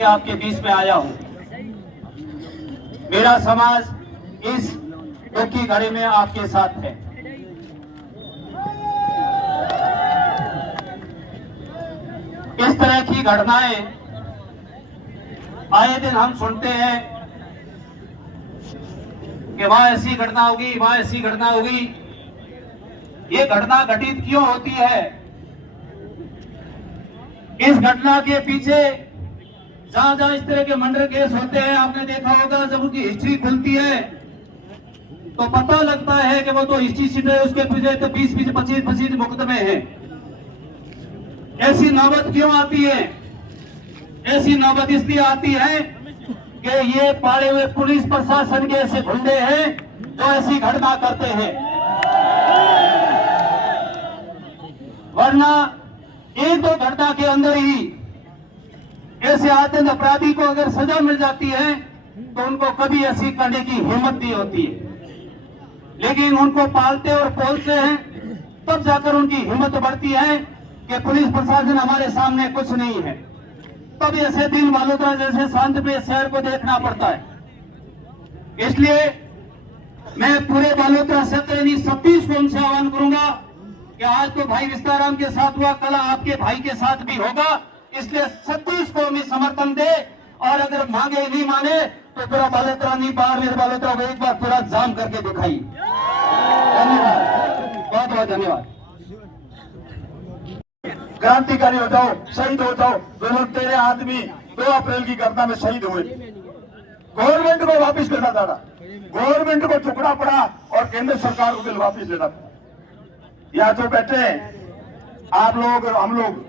आपके बीच में आया हूं। मेरा समाज इस दुख की घड़ी में आपके साथ है। इस तरह की घटनाएं आए दिन हम सुनते हैं कि वहां ऐसी घटना होगी, वहां ऐसी घटना होगी। ये घटना घटित क्यों होती है? इस घटना के पीछे जहां जहां इस तरह के मर्डर केस होते हैं, आपने देखा होगा, जब उनकी हिस्ट्री खुलती है तो पता लगता है कि वो तो हिस्ट्री शीट है, उसके पीछे तो 20-20, 25-25 मुकदमे हैं। ऐसी नौबत क्यों आती है? ऐसी नौबत इसलिए आती है कि ये पाले हुए पुलिस प्रशासन के ऐसे गुंडे हैं जो ऐसी घटना करते हैं। वरना एक दो घटना के अंदर ही ऐसे आतंक अपराधी को अगर सजा मिल जाती है तो उनको कभी ऐसी करने की हिम्मत नहीं होती है। लेकिन उनको पालते और पोलते हैं तब जाकर उनकी हिम्मत बढ़ती है कि पुलिस प्रशासन हमारे सामने कुछ नहीं है। तब ऐसे दिन बालोतरा जैसे शांतिप्रिय शहर को देखना पड़ता है। इसलिए मैं पूरे बालोतरा क्षेत्र 26 को उनसे आह्वान करूंगा कि आज तो भाई विस्ताराम के साथ हुआ, कल आपके भाई के साथ भी होगा। इसलिए 36 को भी समर्थन दे, और अगर मांगे नहीं माने तो पूरा बालोतरा नहीं, बाहर मेरे बालोतरा को एक बार पूरा जाम करके दिखाई। धन्यवाद, बहुत बहुत धन्यवाद। क्रांतिकारी हो जाओ, शहीद हो जाओ। जो लोग तेरे आदमी 2 अप्रैल की घटना में शहीद हुए, गवर्नमेंट को वापस लेना था, गवर्नमेंट को टुकड़ा पड़ा और केंद्र सरकार को बिल वापस लेना था। या जो बैठे हैं आप लोग और हम लोग,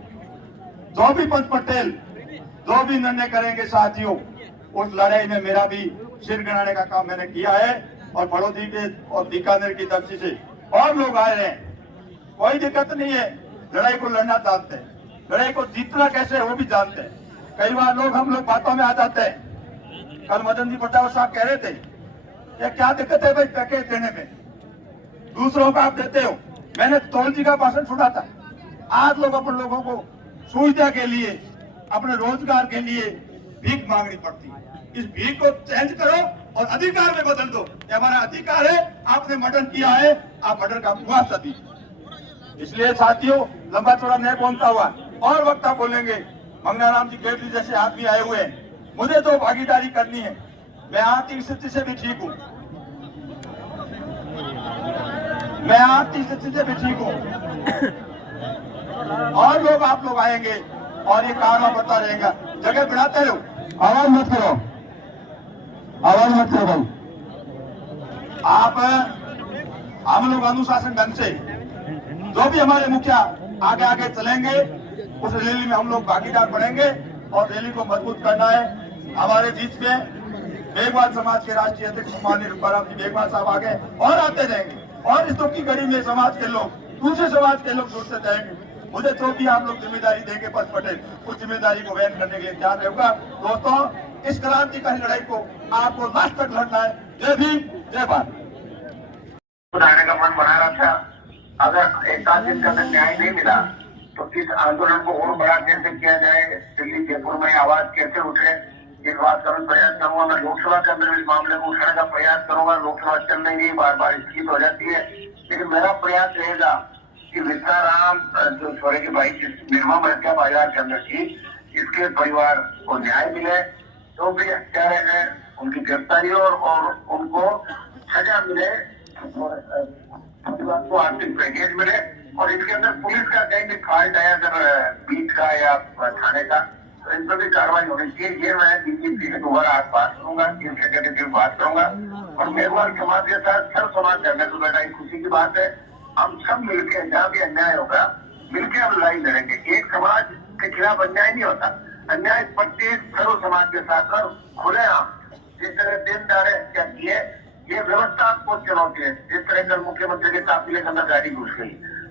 जो भी पंच पटेल जो भी निर्णय करेंगे साथियों, उस लड़ाई में मेरा भी सिर गिराने का काम मैंने किया है। और बड़ौदी के और बीकानेर की धरती से और लोग आए हैं, कोई दिक्कत नहीं है। लड़ाई को लड़ना जानते हैं, लड़ाई को जीतना कैसे वो भी जानते हैं। कई बार हम लोग बातों में आ जाते हैं। कल मदन जी पटावा साहब कह रहे थे कि क्या दिक्कत है भाई पैकेज देने में, दूसरों को आप देते हो। मैंने तोल जी का भाषण सुना था। आज लोग अपन लोगों को सुविधा के लिए, अपने रोजगार के लिए भीख मांगनी पड़ती है। इस भीख को चेंज करो और अधिकार में बदल दो। ये हमारा अधिकार है, आपने मर्डर किया है, आप मर्डर का मुआवजा दीजिए। इसलिए साथियों, लंबा चौड़ा नहीं बोलता हुआ और वक्ता बोलेंगे। मंगनाराम जी गेटली जैसे आदमी आए हुए हैं, मुझे तो भागीदारी करनी है। मैं आर्थिक स्थिति से भी ठीक हूँ, मैं आर्थिक स्थिति से भी ठीक हूँ। और लोग आप लोग आएंगे और ये काम बढ़ता रहेगा। जगह बढ़ाते रहो, आवाज मत करो, आवाज मत करो भाई। आप हम लोग अनुशासन ढंग से जो भी हमारे मुखिया आगे आगे चलेंगे, उस रैली में हम लोग भागीदार बनेंगे और रैली को मजबूत करना है। हमारे बीच में मेघवाल समाज के राष्ट्रीय अध्यक्ष माननीय रूपाराम जी मेघवाल साहब आगे और आते रहेंगे, और इस दुख की घड़ी में समाज के लोग, दूसरे समाज के लोग जुड़ते जाएंगे। मुझे जो भी आप लोग जिम्मेदारी देंगे पंच पटेल, उस जिम्मेदारी को वहन करने के लिए तैयार रहेगा। दोस्तों, इस क्रांतिकारी लड़ाई को आपको लास्ट तक लड़ना है। जय भीम, जय भारत। सुधारने का मन बना रहा था। अगर एक आध दिन का न्याय नहीं मिला तो इस आंदोलन को और बड़ा कैसे किया जाए, दिल्ली जयपुर में आवाज कैसे उठे, इस बात का मैं प्रयास करूंगा। मैं लोकसभा के अंदर इस मामले को उठाने का प्रयास करूंगा। लोकसभा चल नहीं, बार बार स्थित हो जाती है, लेकिन मेरा प्रयास रहेगा कि विस्ताराम जो छोरे की भाई जिस निर्मम हत्या बाजार के अंदर की, इसके परिवार को न्याय मिले। जो भी हत्यारे हैं उनकी गिरफ्तारी हो और उनको सजा मिले, परिवार को आर्थिक पैकेज मिले। और इसके अंदर पुलिस का कहीं भी फॉल्ट है, अगर बीच का या थाने का, तो इन पर भी कार्रवाई होनी चाहिए। ये मैं डीजीपी से दोबारा आज बात करूंगा, चीफ सेक्रेटरी से बात करूंगा। और मेघवाल समाज के साथ सर्व समाज करने को बेटा खुशी की बात है। हम सब मिलकर, जहाँ भी अन्याय होगा, मिलकर हम लड़ाई लड़ेंगे। एक समाज के खिलाफ अन्याय नहीं होता, अन्याय प्रत्येक सर्व समाज के साथ खुले आम, जिस तरह दिन दाड़े हत्या किए, ये व्यवस्था को चुनौती है। जिस तरह कल मुख्यमंत्री के काफिले के अंदर गाड़ी घुस गई,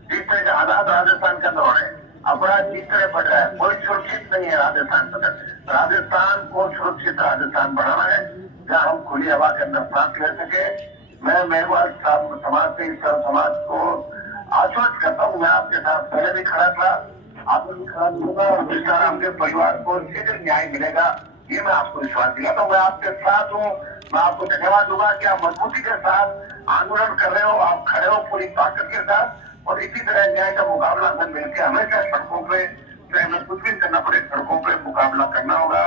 जिस तरह के हालात राजस्थान के अंदर हो रहे हैं, अपराध जिस तरह बढ़ रहा है, कोई सुरक्षित नहीं है राजस्थान के अंदर। राजस्थान को सुरक्षित राजस्थान बनाना है, जहाँ हम खुली हवा के अंदर सांस ले सके। मैं मेघवाल समाज से सर्व समाज को आश्वस्त करता हूँ। मैं आपके साथ पहले भी खड़ा था, आंदोलन खड़ा दूंगा और कृष्णाराम के परिवार को शीघ्र न्याय मिलेगा, ये मैं आपको विश्वास दिलाता हूँ। मैं आपके साथ हूँ, मैं आपको धन्यवाद दूंगा कि आप मजबूती के साथ आंदोलन कर रहे हो, आप खड़े हो पूरी ताकत के साथ, और इसी तरह न्याय का मुकाबला हमें मिलकर हमेशा सड़कों पे, चाहे हमें कुछ भी करना पड़े, सड़कों पे मुकाबला करना होगा।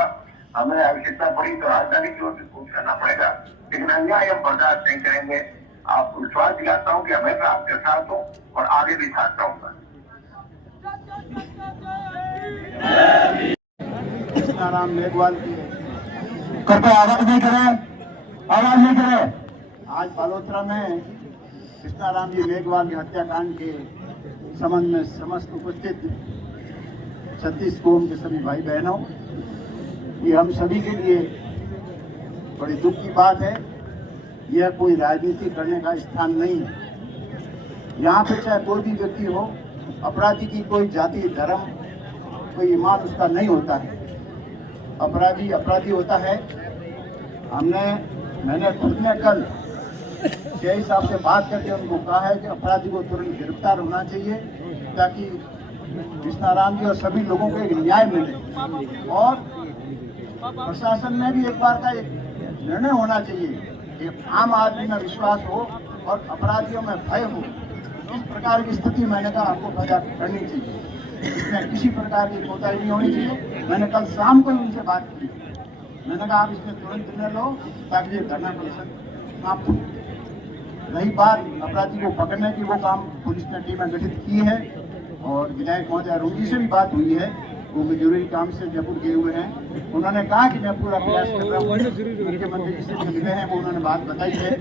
हमें आवश्यकता पड़ी तो राजधानी की ओर से कुछ करना पड़ेगा, लेकिन अन्याय हम बर्दाश्त नहीं करेंगे। आपको विश्वास दिलाता हूँ कि हमेशा आपके साथ हूँ और आगे भी साथ रहूंगा। कृष्णाराम मेघवाल की कृपया आवाज नहीं करें, आवाज नहीं करें। आज बालोतरा में कृष्णाराम जी मेघवाल के हत्याकांड के संबंध में समस्त उपस्थित 36 कौम के सभी भाई बहनों, ये हम सभी के लिए बड़ी दुख की बात है। यह कोई राजनीति करने का स्थान नहीं है। यहाँ पे चाहे कोई भी व्यक्ति हो, अपराधी की कोई जाति, धर्म, कोई ईमान उसका नहीं होता है। अपराधी अपराधी होता है। मैंने खुद ने कल सीआई साहब से बात करके उनको कहा है कि अपराधी को तुरंत गिरफ्तार होना चाहिए, ताकि कृष्णाराम जी और सभी लोगों को एक न्याय मिले। और प्रशासन में भी एक बार का एक निर्णय होना चाहिए कि आम आदमी में विश्वास हो और अपराधियों में भय हो। इस प्रकार की स्थिति मैंने कहा आपको पैदा करनी चाहिए, इसमें किसी प्रकार की कोताही नहीं होनी चाहिए। मैंने कल शाम को ही उनसे बात की, मैंने कहा आप इसमें तुरंत निर्णय लो ताकि ये धरना प्रदर्शन समाप्त हो। रही बात अपराधी को पकड़ने की, वो काम पुलिस ने टीमें गठित की है और विधायक महोदय अरुण जी से भी बात हुई है, वो जरूरी काम से जयपुर गए हुए हैं। उन्होंने कहा कि मैं पूरा प्रयास कर रहा हूँ, मुख्यमंत्री जी से जो मिले हैं वो उन्होंने बात बताई है,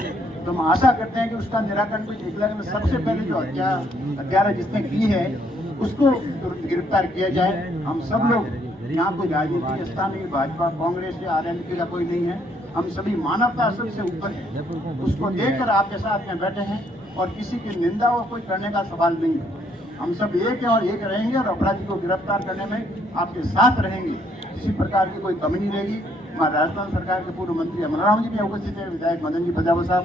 तो हम आशा करते हैं कि उसका निराकरण भी निकलेगा। सबसे पहले जो हत्या जिसने की है उसको तुरंत गिरफ्तार किया जाए। हम सब लोग यहाँ कोई राजनीतिक स्थान नहीं, भाजपा, कांग्रेस या आरएलपी का कोई नहीं है, हम सभी मानवता सबसे ऊपर है। उसको देखकर आपके साथ में बैठे हैं और किसी की निंदा और कोई करने का सवाल नहीं है। हम सब एक हैं और एक रहेंगे और अपराधी को गिरफ्तार करने में आपके साथ रहेंगे। किसी प्रकार की कोई कमी नहीं रहेगी। हमारे राजस्थान सरकार के पूर्व मंत्री अमराराम जी भी उपस्थित हैं, विधायक मदन जी प्रजापत साहब,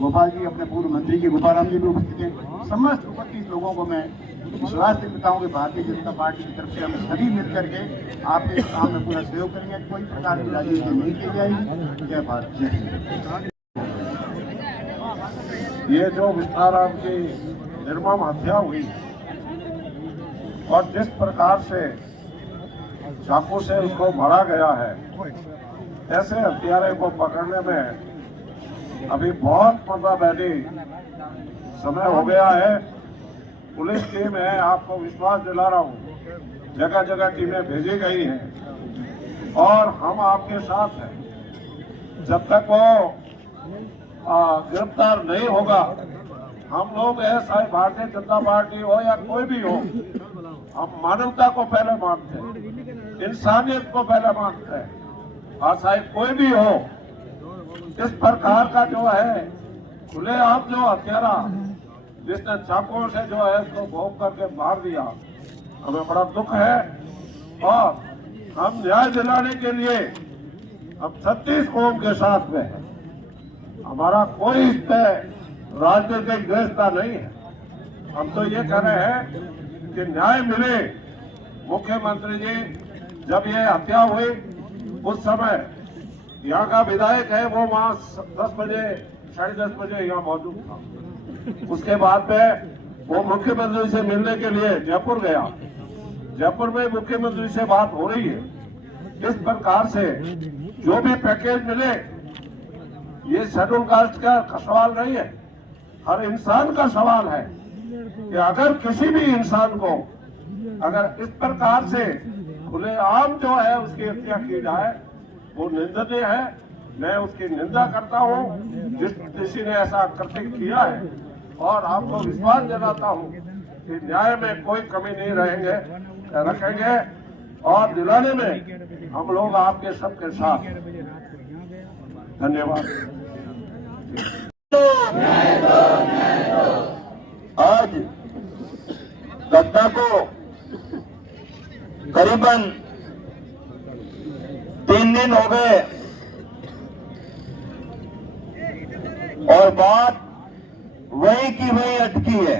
गोपाल जी अपने पूर्व मंत्री जी गोपाराम जी भी उपस्थित हैं। समस्त उपस्थित लोगों को मैं विश्वास देता हूँ कि भारतीय जनता पार्टी की तरफ से हम सभी मिलकर के आपके इस काम में पूरा सहयोग करेंगे। कोई प्रकार की राजनीति नहीं की जाएगी। जय भारत, जय हिंद। ये जो कृष्णाराम की निर्मम हत्या हुई और जिस प्रकार से चाकू से उसको मारा गया है, ऐसे हत्यारे को पकड़ने में अभी बहुत मतलब समय हो गया है। पुलिस टीम है, आपको विश्वास दिला रहा हूँ, जगह जगह टीमें भेजी गई हैं और हम आपके साथ हैं। जब तक वो गिरफ्तार नहीं होगा, हम लोग चाहे भारतीय जनता पार्टी हो या कोई भी हो, हम मानवता को पहले मानते हैं, इंसानियत को पहले मानते हैं। और चाहे कोई भी हो, इस प्रकार का जो है खुलेआम जो हत्यारा जिसने चाकुओं से जो है उसको भोंक करके मार दिया, हमें बड़ा दुख है। और हम न्याय दिलाने के लिए हम 36 कौम के साथ में हैं। हमारा कोई इसमें राजनीतिक द्वेषता नहीं है। हम तो ये कह रहे हैं कि न्याय मिले। मुख्यमंत्री जी जब ये हत्या हुई उस समय यहाँ का विधायक है, वो वहाँ 10 बजे 10:30 बजे यहाँ मौजूद था। उसके बाद में वो मुख्यमंत्री से मिलने के लिए जयपुर गया। जयपुर में मुख्यमंत्री से बात हो रही है। इस प्रकार से जो भी पैकेज मिले, ये शेड्यूल कास्ट का सवाल नहीं है, हर इंसान का सवाल है कि अगर किसी भी इंसान को अगर इस प्रकार से खुलेआम जो है उसकी हत्या की जाए, वो निंदनीय है। मैं उसकी निंदा करता हूँ जिस किसी ने ऐसा कृत्य किया है, और आपको विश्वास दिलाता हूँ कि न्याय में कोई कमी नहीं रखेंगे और दिलाने में हम लोग आपके सबके साथ। धन्यवाद। आज घटना को करीबन 3 दिन हो गए और बात वही की वही अटकी है,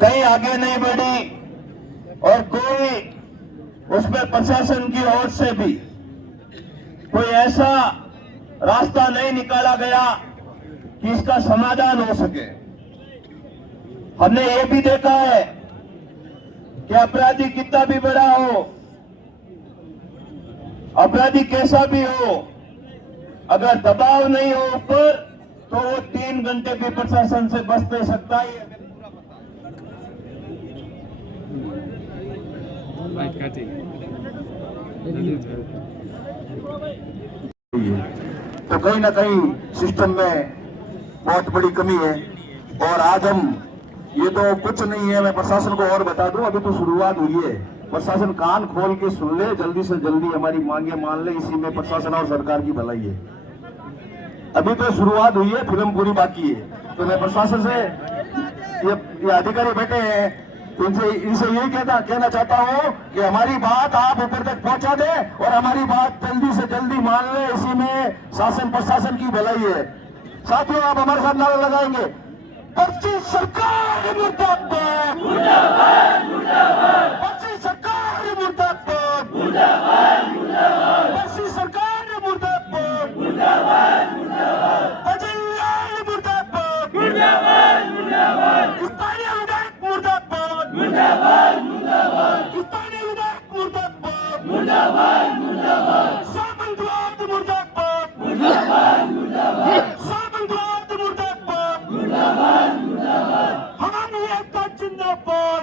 कहीं आगे नहीं बढ़ी, प्रशासन की ओर से भी कोई ऐसा रास्ता नहीं निकाला गया कि इसका समाधान हो सके। हमने ये भी देखा है कि अपराधी कितना भी बड़ा हो, अपराधी कैसा भी हो, अगर दबाव नहीं हो ऊपर तो वो 3 घंटे भी प्रशासन से बच नहीं सकता है। तो कहीं ना कहीं सिस्टम में बहुत बड़ी कमी है। और आज हम ये तो कुछ नहीं है, मैं प्रशासन को और बता दूं, अभी तो शुरुआत हुई है। प्रशासन कान खोल के सुन ले, जल्दी से जल्दी हमारी मांगे मान ले, इसी में प्रशासन और सरकार की भलाई है। अभी तो शुरुआत हुई है, फिल्म पूरी बाकी है। तो मैं प्रशासन से ये अधिकारी बैठे हैं, इनसे यही कहना चाहता हूं कि हमारी बात आप ऊपर तक पहुंचा दे और हमारी बात जल्दी से जल्दी मान ले, इसी में शासन प्रशासन की भलाई है। साथियों, आप हमारे साथ नारा लगाएंगे, पर्ची सरकार मुर्दाबाद, पर्ची सरकार मुर्दाबाद, पर्ची सरकार मुर्दाबाद, अजय मुर्दाबाद, स्थानीय विधायक मुर्दाबाद, स्थानीय विधायक मुर्दाबाद, सामंतवाद मुर्दाबाद, सामंतवाद मुर्दाबाद, हमारी एकता जिंदाबाद,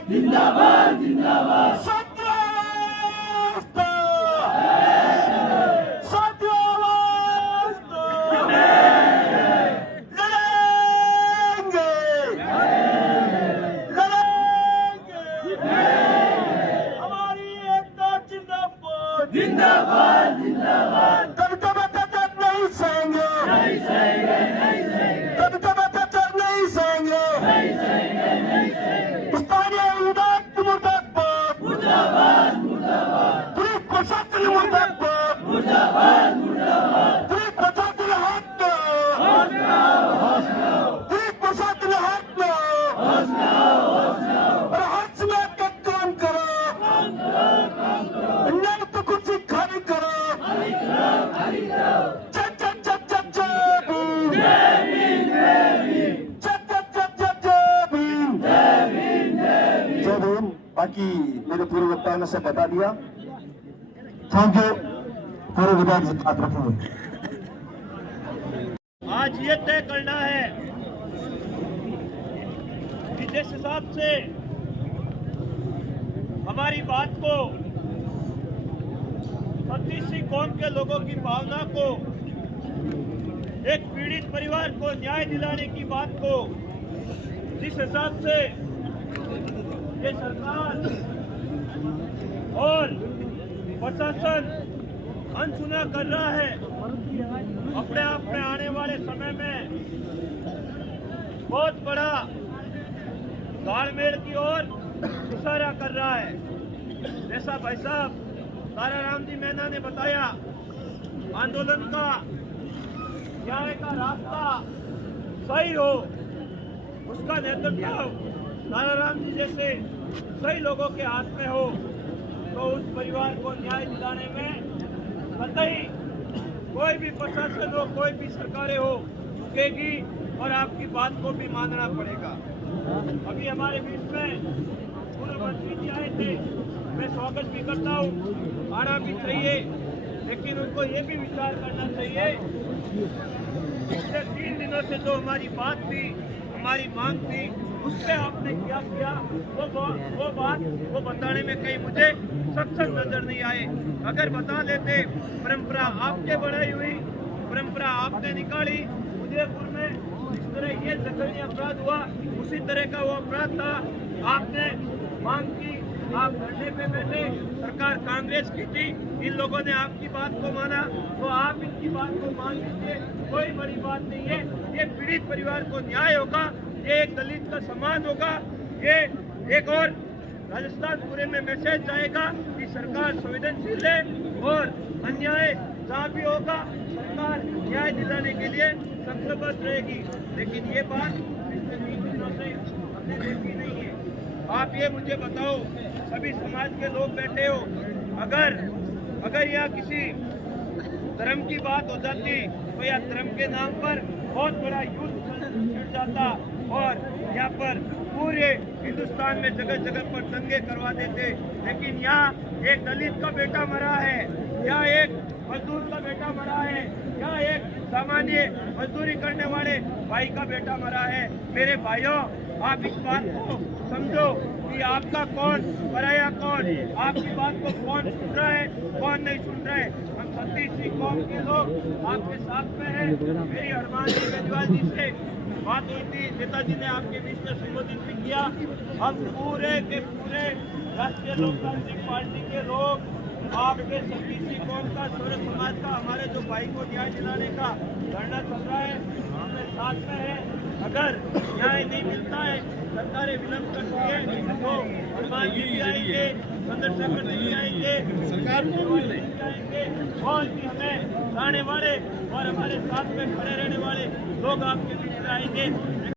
साथियों आवाज दो, लड़ेंगे, हमारी एकता जिंदाबाद, कभी तक नहीं सहेंगे, कभी तक नहीं सहेंगे। स्थानीय विधायक मुर्दाबाद, पुलिस प्रशासन मुर्दाबाद, पुलिस प्रशासन हाथ दो, पुलिस प्रशासन हाथ दो और हाथ में काम करो, नहीं तो कुछ खाली करो। बाकी मेरे पूर्व वक्ताओं ने सब बता दिया। Thank you. पूर्व विधायक जी बात रखेंगे। आज ये तय करना है कि जिस हिसाब से हमारी बात को, छत्तीसगढ़ कौम के लोगों की भावना को, एक पीड़ित परिवार को न्याय दिलाने की बात को, जिस हिसाब से ये सरकार और प्रशासन अनसुना कर रहा है, अपने आने वाले समय में बहुत बड़ा तालमेल की ओर इशारा कर रहा है। जैसा भाई साहब ताराराम जी मीणा ने बताया, आंदोलन का न्याय का रास्ता सही हो, उसका नेतृत्व ताराराम जी जैसे सही लोगों के हाथ में हो, तो उस परिवार को न्याय दिलाने में कतई कोई भी प्रशासन हो, कोई भी सरकारें हो, झुकेगी और आपकी बात को भी मानना पड़ेगा। अभी हमारे बीच में पूर्व मंत्री जी आए थे, मैं स्वागत भी करता हूँ, आना भी चाहिए, लेकिन उनको ये भी विचार करना चाहिए पिछले 3 दिनों से जो हमारी बात थी, हमारी मांग थी, उससे आपने क्या किया, वो बात वो बताने में कहीं मुझे सक्षम नजर नहीं आए। अगर बता देते, परंपरा आपके बढ़ाई हुई, परंपरा आपने निकाली, उदयपुर में जिस तरह ये जघन्य अपराध हुआ, उसी तरह का वो अपराध था, आपने मांग की, आप धरने पे बैठे, सरकार कांग्रेस की थी, इन लोगों ने आपकी बात को माना, तो आप इनकी बात को मान लीजिए, कोई बड़ी बात नहीं है। ये पीड़ित परिवार को न्याय होगा, ये एक दलित का सम्मान होगा, ये एक और राजस्थान पूरे में मैसेज जाएगा कि सरकार संवेदनशील है और अन्याय जहाँ भी होगा सरकार न्याय दिलाने के लिए संकल्पबद्ध रहेगी। लेकिन ये बात पिछले 3 दिनों से हमने देखी नहीं है। आप ये मुझे बताओ, सभी समाज के लोग बैठे हो, अगर यहाँ किसी धर्म की बात हो जाती तो यह धर्म के नाम पर बहुत बड़ा युद्ध छिड़ जाता और यहाँ पर पूरे हिंदुस्तान में जगह जगह पर दंगे करवा देते। लेकिन यहाँ एक दलित का बेटा मरा है, यहाँ एक मजदूर का बेटा मरा है, यहाँ एक सामान्य मजदूरी करने वाले भाई का बेटा मरा है। मेरे भाइयों, आप इस बात को समझो कि आपका कौन पराया कौन, आपकी बात को कौन सुन रहा है कौन नहीं सुन रहा है। हम 36 कौम के लोग आपके साथ में हैं। मेरी हनुमान जी केजरीवाल जी से बात हुई थी, नेताजी ने आपके बीच में संबोधित भी किया। हम पूरे के पूरे राष्ट्रीय लोकतांत्रिक पार्टी के लोग आपके 36 कौम का, सूर्य समाज का, हमारे जो भाई को न्याय दिलाने का धरना चल रहा है, हमारे साथ में है। अगर न्याय नहीं मिलता है, सरकारें विलंब करती है, तो हनुमान जी भी आएंगे, चंद्रशेखर जी भी आएंगे, सरकार भी आएंगे और भी हमें लाने वाले और हमारे साथ में खड़े रहने वाले लोग आपके बीच में आएंगे।